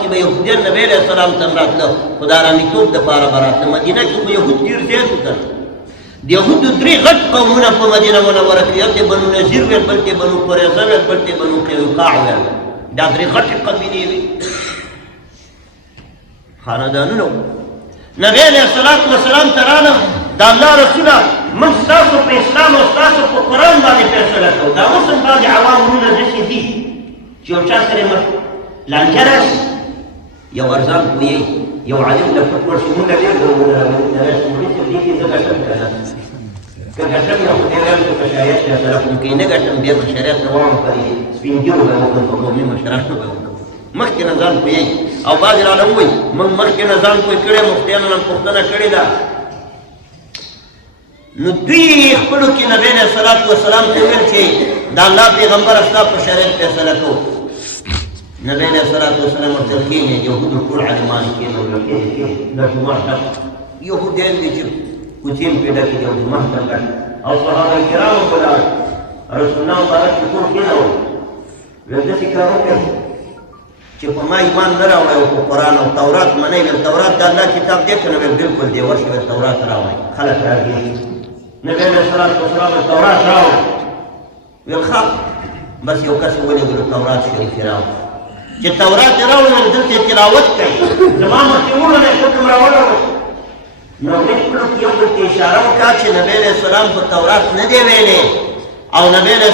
کې به یهودیان نبی علیه السلام ته راتله خو د ارامېتوب دپاره به راتله مدینه کې خو یهود ډېر زیات وو که د یهودو درې غټ قومونه په مدینه منوره کې یو ته بنو نذیر ویل بل ته بنو قریظه ویل بل ته بنو قینقاع ویل دا درې غټې قبیلې وې خاندانونه وو نبی علیه السلام ته راغله د الله رسوله موږ ستاسو په اسلام او ستاسو په قرآن باندې فیصله کوو دا اوس هم بعضې عوام وروڼه داسې دي چې یو چا سره لانجه راشي یو ارزان پوهېږي یو عالم له پټ ورشي مونږ ډېر مولوي صاحب دې کې زه ګټم که نه که ګټم یا خو ډېر یم چې په شریعت سره سره کوم کوي نه ګټم بیا په شریعت نه واړو پرې سپین ږیرو به وکړم په قومي مشرانو به وکړم مخکې نه ځان پوهېږي او بعضې راله ووایي موږ مخکې نه ځان پوه کړی مفتیانو نه پوښتنه کړې ده نو دوی خپلو کې نبی علیه السلام ته وویل چې د الله پیغمبره ستا په شریعت فیصله کوو نبی علیه السلام ورته کښېنې یهودو ټول عالمان کښېنولو دا جومات ډک یهودیان دي چې کوڅې مې پې ډکې دي او جومات ته ډک او صحابه کرامو ولاړ رسول الله مبارک چې ټول کښېنول ویل داسې کار وکړئ چې په ما ایمان نه راوړی او په قرآن او تورات منئ ویل تورات د الله کتاب دی که نه ویل بلکل دی ورشئ ویل تورات راوړئ خلک راګېږي نبی علیه السلام تورات راوړ ویل ښه بس یو کس یې ولېږلو تورات شریف یې راوړ چې تورات یې راوړ ویل دلته یې تلاوت کوي زما مخکې وویلی حکم راوړی نو هغوی خپلو کې یو بل ته اشاره وکړه چې نبی علیه السلام خو تورات نه دی ویلی او نبی علیه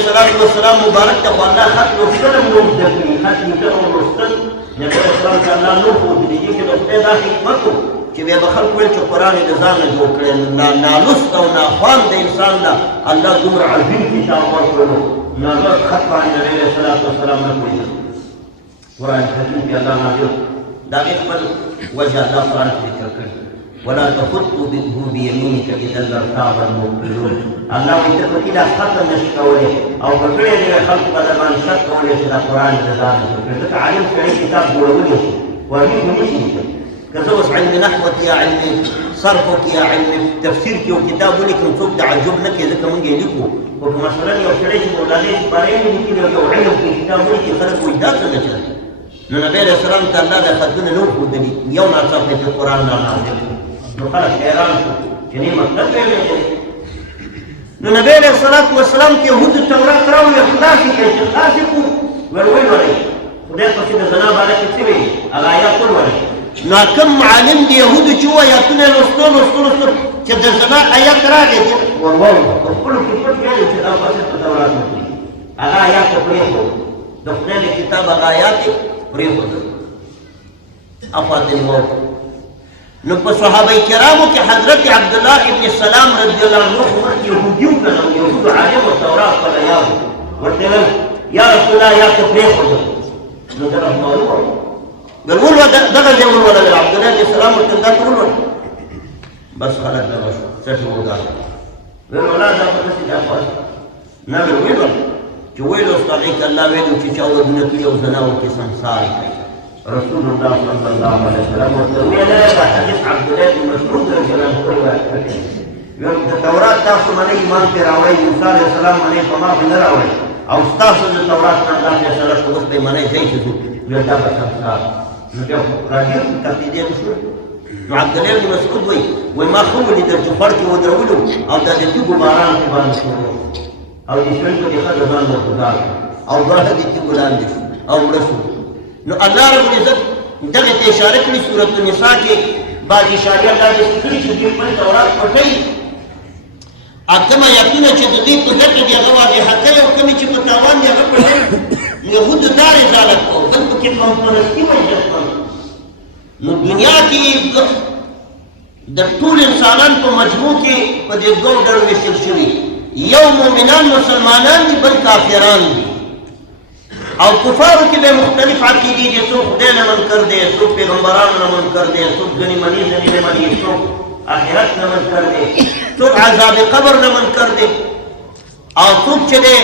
السلام مبارک ته خو الله خط لوستل هم نور زده کړي خط لیکل او لوستل نبی علیه السلام ته الله نور ښودلي دې کې د خدای دا حکمت و چې بیا به خلک ویل چې قرآن یې د ځان نه جوړ کړی نالوست او ناخوان د انسان نه الله دومره عظیم کتاب ورکړلو نو هغه خط باندې نبی علیه السلام نه پوهېږي قرآن حکیم کې الله نازل د هغې خپل وجه الله قرآن کې ذکر کړي ولا تخطوا بيمينك اذا لارتاب المبطلون الله وایي ته په کې دا خطه نشي کولی او په کړی دی خلک به در باندې شک کولی چې دا قرآن د ځان نه جوړ کړی ځکه عالم سړی کتاب جوړولی شي ورني خو نشي لیکلی که زه اوس علم نحو کې یا علم صرف کې یا علم تفسیر کې یو کتاب ولیکم څوک تعجب نه کوي ځکه موږ یې لیکو خو که مثلا یو سړی چې مولانۍ سپاره یې لیکلي او یو علم کې کتاب ولیکي خلک وایي دا څنګه چلوي نو نبی علیه السلام ته الله دا خطونه نه وښودلي یو ناڅاپه چې قرآن رانازل نو خلک حیران شو چې نه مطلب ویلی دی نو نبی علیه السلام کې یهودو تورات راوړي خلاص یې کړي چې خلاص یې کړو ویل ولولئ خدای پسې د زنا باره کې څه ویلي هغه آیات ولولئ نو کوم عالم د یهودو چې وایي آیاتونه یې لوستو چې د زنا آیات راغی والله په خپلو کې پټ ویلي چې دا پسې په تورات نه کړي هغه آیات یې پرېښود د خدای د کتاب هغه آیات یې پرېښودل افاتنې ووکړه نو په صحابه کرامو کې حضرت عبدالله ابن سلام رضی الله عنه مخکې یهودي و که نه یهودو عالم و تورات کله یاد ورته ویل یا رسول الله یا ته پرېښودل نو ده راته معلومه وه ویل ولوله دغه ځای ولوله ویل عبدالله ابن سلام ورته دا ته ولوله بس خلک دغه شو څټې وګاټه ویل ولا دا به داسې دا خواست نه ویل ویلول چې ویل اوس هغې که الله ویلو چې چا ودونه کړي او زناو کې سمسارې کوي رسول الله صلی الله علیه وسلم ورته ویلی دا حدیث عبدالله بن مسعود رضی الله عنه روایت کړی ویل د تورات تاسو منئ ایمان پرې راوړئ موسی علیه السلام منئ په ما پرې نه راوړئ او ستاسو د تورات نه دا فیصله شو اوس به یې منئ ځئ چې ځو ویل دا به سمسار نو بیا راډیو تقلیدیه نه شو نو عبدالله بن مسعود وایي ما ښه ولیدل چې خړ کې ودرولو او دا د تیږو باران پرې باندې شروع او د شونډو د ښځه ځان ورګار او دواړه د تیږو لاندې شو او مړه شو نو الله رب العزت دغه ته اشاره کړي سورۃ النساء کې بعض اشاره الله دې کړي چې دوی خپل تورات پټوي کوم آیاتونه چې د دې په ګټه دي هغه واضحه کوي او کومې چې په تاوان دي هغه پټوي یهودو دا رضالت کوو بل پکې قومپرستي وجد کوي نو دنیا کې د ټول انسانان په مجموع کې په دې دوه ډلو ویشل شوي یو مؤمنان مسلمانان دي بل کافران دي او کفارو کې به مختلف عقیدې دي څوک خدای نه منکر دی څوک پیغمبرانو نه منکر دی څوک ځینې مني ځینې نه مني څوک آخرت نه منکر دی څوک عذاب قبر نه منکر دی او څوک چې دی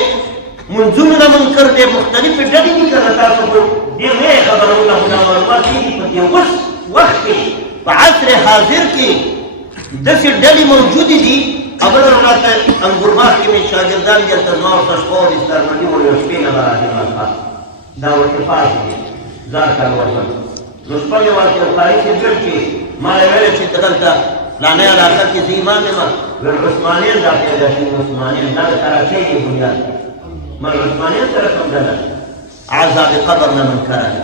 منځونو نه منکر دی مختلفې ډلې دي که نه تاسو خو ډېر نه یې خبرونه خو دا معلومات دي په دې وخت کې په عصر حاضر کې داسې ډلې موجودې دي اول راته انګورباغ کې مې شاګردان دي هلته زما ورته شپه و د سترمني و یو شپې نه به راځي دا ورته پاس دي زار کال ورته نو شپږ یې ورته یو قاري صاحب ویل چې ما یې ویل چې ته دلته فلانۍ علاقه کې زه امام یم ویل عثمانیان را پیدا شوي عثمانیان دا د کراچۍ دی بنیاد ما عثمانیان سره کوم ډله عذاب قبر نه منکره ده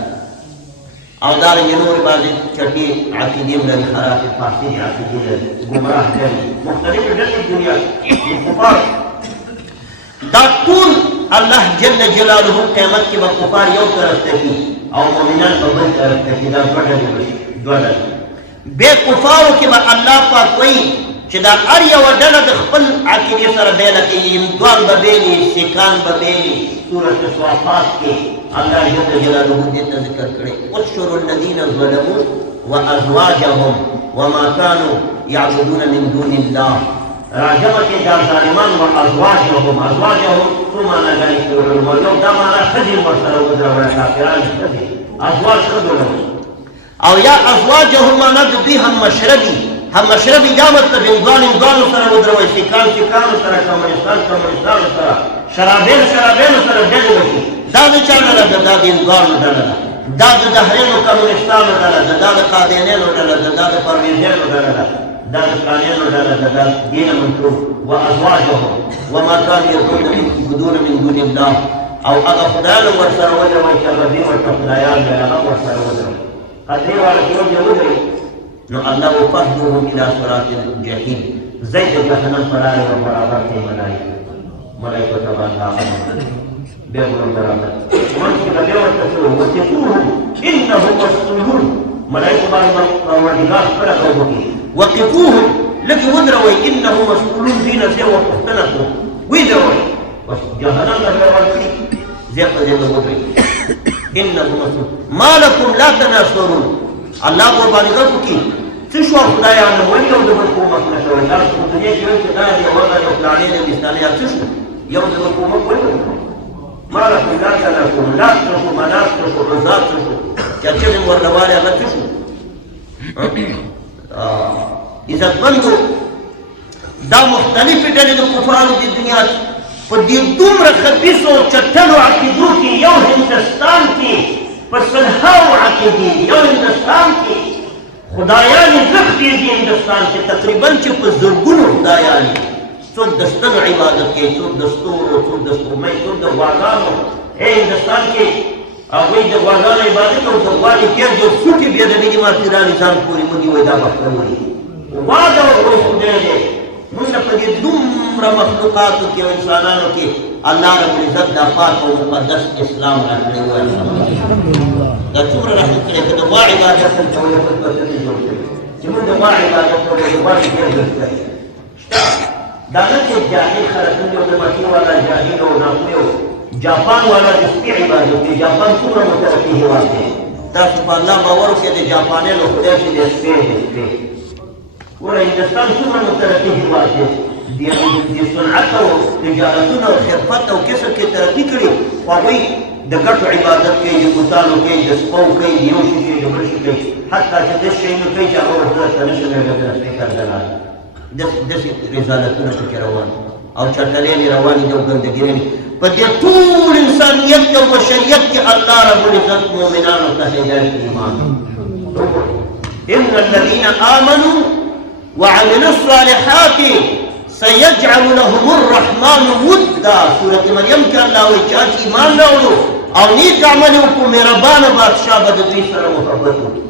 او دارنګې نورې بعضې چټې عقیدې هم لري خرابې فاسدې عقیدې لري ګمراه ډلې مختلفې ډلې دنیا کې کفار دا ټول الله جل جلاله قیامت کې به کفار یو طرف ته کي او مؤمنان به بل طرف ته کي دا دوه ډلې به شي دوه ډلې بې کفارو کې به الله پاک وایي چې دا هر یوه ډله د خپل عقیدې سره بیله کوي امدوان به بیلي سیکان به بیلي سورة صافات کې الله جل جلاله دې ته ذکر کړی احشروا الذین ظلموا وازواجهم وما كانوا يعبدون من دون الله راجمه کې دا ظالمان و ازواجهم څو معنا غني کړو یو دا معنا ښځې ورسره ودرول کافران ښځې ازواج ښځو او یا ازواجهم معنا د دوی هم مشربي دا مطلب هندوانو سره ودروي سیکانو سره کمونستانو سره شرابینو سره ډلې وشي دا د چا ډله ده دا د هندوانو ډله ده دا د دهرینو کمونستانو ډله ده دا د قادینیانو ډله ده دا د پرویزیانو ډله ده دا د قانیانو ډله ده دا دین منکر وازواجهم وما كانوا يعبدون من دون الله او هغه خدایانو ورسره ودروي چې هغه دوی ورته خدایان دی هغه ورسره ودروي هدرې واړه چې ودروي نو الله وفهدهم الى صراط الجحيم زید جهنم پر لارې ور برابر کوي ملائکو ته باندې هغه بیا ور برابر منځ کې بیا ورته وقفوهم انهم مسؤولون ملائکو باندې پروردګار خپله کوي وقفوهم لکه ودروي انهم مسؤولون دینه سي وپوښتنه کوي ودروي بس جهنم ته ورکړي زیات ودروي انهم مسؤولون ما لكم لا تناصرون الله په باندې کوي څه شو خدایانو ولې یو د بل کومک نه شوی دا په دنیا کې وایي چې دا یو وضع یو پلانې د بستانې څه شو یو د بل کومک ولې ما لکم لا تناصرون لا تشركوا مناص تشركوا عزات تشركوا چرچه دې ورلواله هغه څه شو عزتمندو دا مختلفې ډلې د کفارو د دنیا په دې دومره خبیثو چټلو عقیدو کې یو هندوستان کې په سلهاو عقیدې یو هندوستان کې خدایانې زښتې دي هندوستان کې تقریبا چې په زرګونو خدایانې څوک د ستنو عبادت کوي څوک د ستورو څوک د سپوږمۍ څوک د غواګانو هندوستان کې هغوی د غواګانو عبادت او د غواګې تېر جو سوټې بیا د نجم ارترانې ځان پورې ونیوی دا بختوي غوا د هغوی خدای دی موږ په دې دومره مخلوقاتو کې او انسانانو کې الله رب العزت دا پاک او مقدس اسلام راکړی وای دا څومره رحمت کړی که د غوا عبادت هم کولی بل بل نه جوړ کړي چې موږ د غوا عبادت کوو د غوا ډېر ګټه شته دا نه چې جاهل خلک یو د مکې والا جاهل او ناپوه او جاپان والا د سپي عبادت کوي جاپان څومره مترقي هېواد دی تاسو په الله باور وکړئ د جاپانیانو خدای چې د سپي دی ګوره هندوستان څومره مترقي هېواد دی د صنعت او تجارتونه او خدمت او کسب کې ترقي کړي خو هغوی د ګټو عبادت کوي د بوتانو کوي د سپو کوي د یو شي کوي د بل شي کوي حتی چې داسې شیونه کوي چې هغه ورته ته نه شي مېږدلی کردلی داسې رضالتونه پکې روان او چټلېنې روانې دي او ګندګیرنې په دې ټول انسانیت او بشریت کې الله رب العزت مؤمنانو ته هدایت ایمان ان الذين آمنوا وعملوا الصالحات سيجعل لهم الرحمن ودا سورة مریم کې الله وایي چې ایمان راوړو او نیک عمل وکړو مهربانه بادشاه به د دوی سره محبت وکړي